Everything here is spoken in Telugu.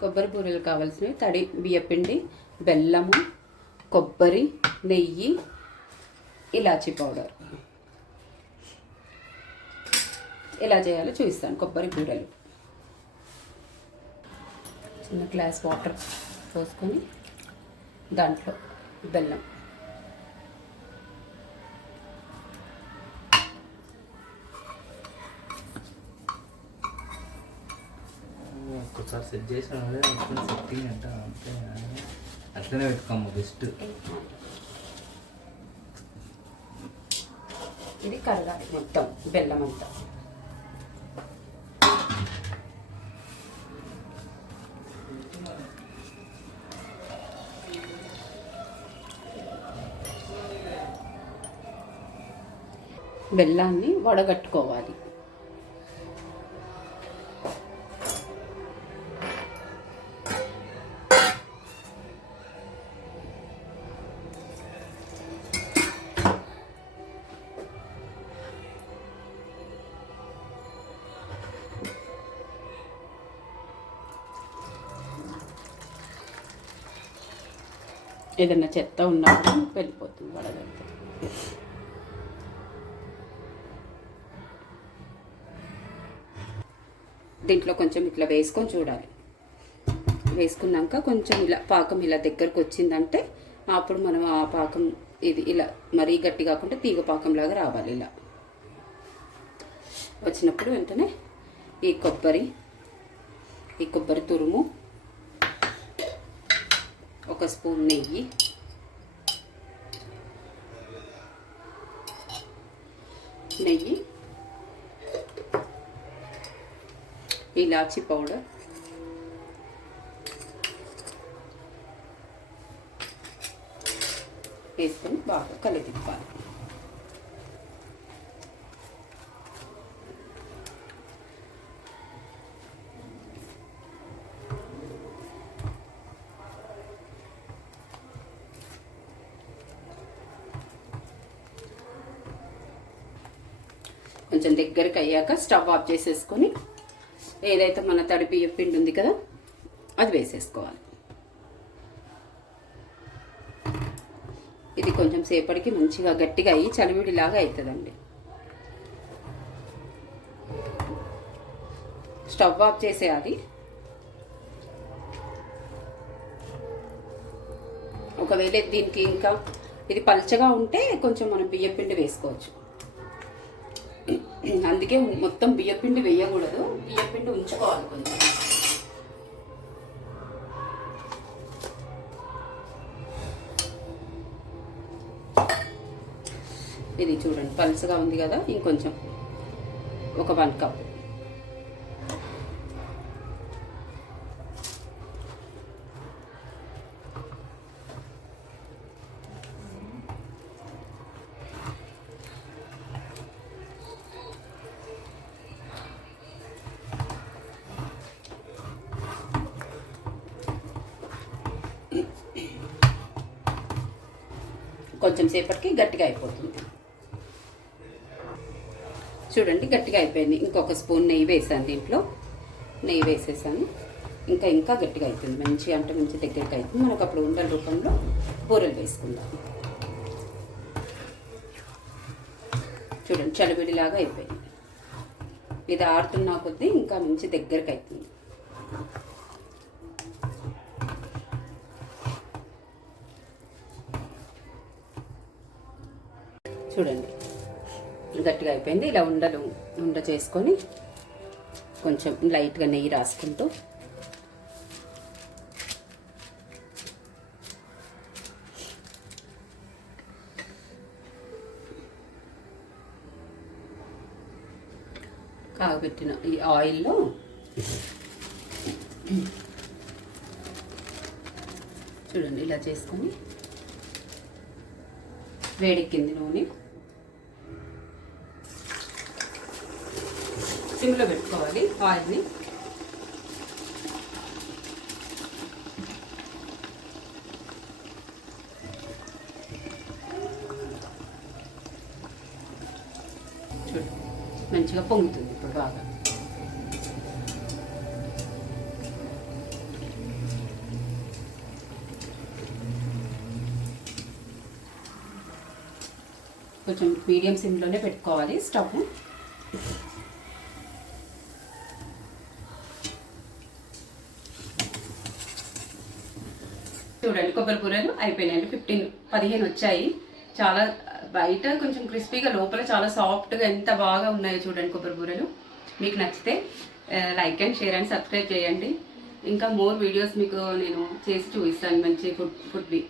కొబ్బరి బూరెలు కావాల్సినవి తడి బియ్యపిండి, బెల్లము, కొబ్బరి, నెయ్యి, ఇలాచీ పౌడర్. ఎలా చేయాలో చూపిస్తాను. కొబ్బరి బూరెలు చిన్న గ్లాస్ వాటర్ పోసుకొని దాంట్లో బెల్లం, ఒక్కసారి సెట్ చేసిన సెట్టింగ్ అంట అంతే, అట్లనే పెట్టుకోమ్మ బెస్ట్. ఇది కరగాలి మొత్తం బెల్లం అంతా. బెల్లాన్ని వడగట్టుకోవాలి. ఏదైనా చెత్త ఉన్నప్పుడు వెళ్ళిపోతుంది వడగడితే. దీంట్లో కొంచెం ఇట్లా వేసుకొని చూడాలి. వేసుకున్నాక కొంచెం ఇలా పాకం ఇలా దగ్గరకు వచ్చిందంటే అప్పుడు మనం ఆ పాకం ఇది ఇలా మరీ గట్టి కాకుండా తీగ పాకంలాగా రావాలి. ఇలా వచ్చినప్పుడు వెంటనే ఈ కొబ్బరి తురుము, ఒక స్పూన్ నెయ్యి, ఇలాచీ పౌడర్, వేసుకొని బాగా కలిపివ్వాలి. కొంచెం దగ్గరికి అయ్యాక స్టవ్ ఆఫ్ చేసేసుకొని ఏదైతే మన తడి బియ్యం పిండి ఉంది కదా అది వేసేసుకోవాలి. ఇది కొంచెం సేపటికి మంచిగా గట్టిగా అయ్యి చలివిడిలాగా అవుతుందండి. స్టవ్ ఆఫ్ చేసేయాలి. ఒకవేళ దీనికి ఇంకా ఇది పల్చగా ఉంటే కొంచెం మనం బియ్యం పిండి వేసుకోవచ్చు. అందుకే మొత్తం బియ్యపిండి వేయకూడదు, బియ్యపిండి ఉంచుకోవాలి కొంచెం. ఇది చూడండి పలుసగా ఉంది కదా, ఇంకొంచెం ఒక 1 కప్. కొంచెం సేపటికి గట్టిగా అయిపోతుంది. చూడండి గట్టిగా అయిపోయింది. ఇంకొక స్పూన్ నెయ్యి వేసాను, దీంట్లో నెయ్యి వేసేసాను. ఇంకా గట్టిగా అవుతుంది. మంచి అంటే మంచి దగ్గరికి అవుతుంది. మనకు అప్పుడు ఉండల రూపంలో బూరెలు వేసుకుందాం. చూడండి చలివిడిలాగా అయిపోయింది. ఇది ఆరుతున్నా కొద్దీ ఇంకా మంచి దగ్గరికి అవుతుంది. చూడండి గట్టిగా అయిపోయింది. ఇలా ఉండ చేసుకొని కొంచెం లైట్గా నెయ్యి రాసుకుంటూ కాగబెట్టిన ఈ ఆయిల్లో చూడండి ఇలా చేసుకొని వేడెక్కింది నూనె సిమ్లో పెట్టుకోవాలి ఆయిల్ని. చూడు మంచిగా పొంగుతుంది ఇప్పుడు బాగా. కొంచెం మీడియం సిమ్లోనే పెట్టుకోవాలి స్టవ్. చూడండి కొబ్బరి బూరెలు అయిపోయినాయండి. 15 వచ్చాయి. చాలా బయట కొంచెం క్రిస్పీగా, లోపల చాలా సాఫ్ట్గా ఎంత బాగా ఉన్నాయో చూడండి కొబ్బరి బూరెలు. మీకు నచ్చితే like and share and subscribe చేయండి. ఇంకా మోర్ వీడియోస్ మీకు నేను చేసి చూపిస్తాను మంచి ఫుడ్వి.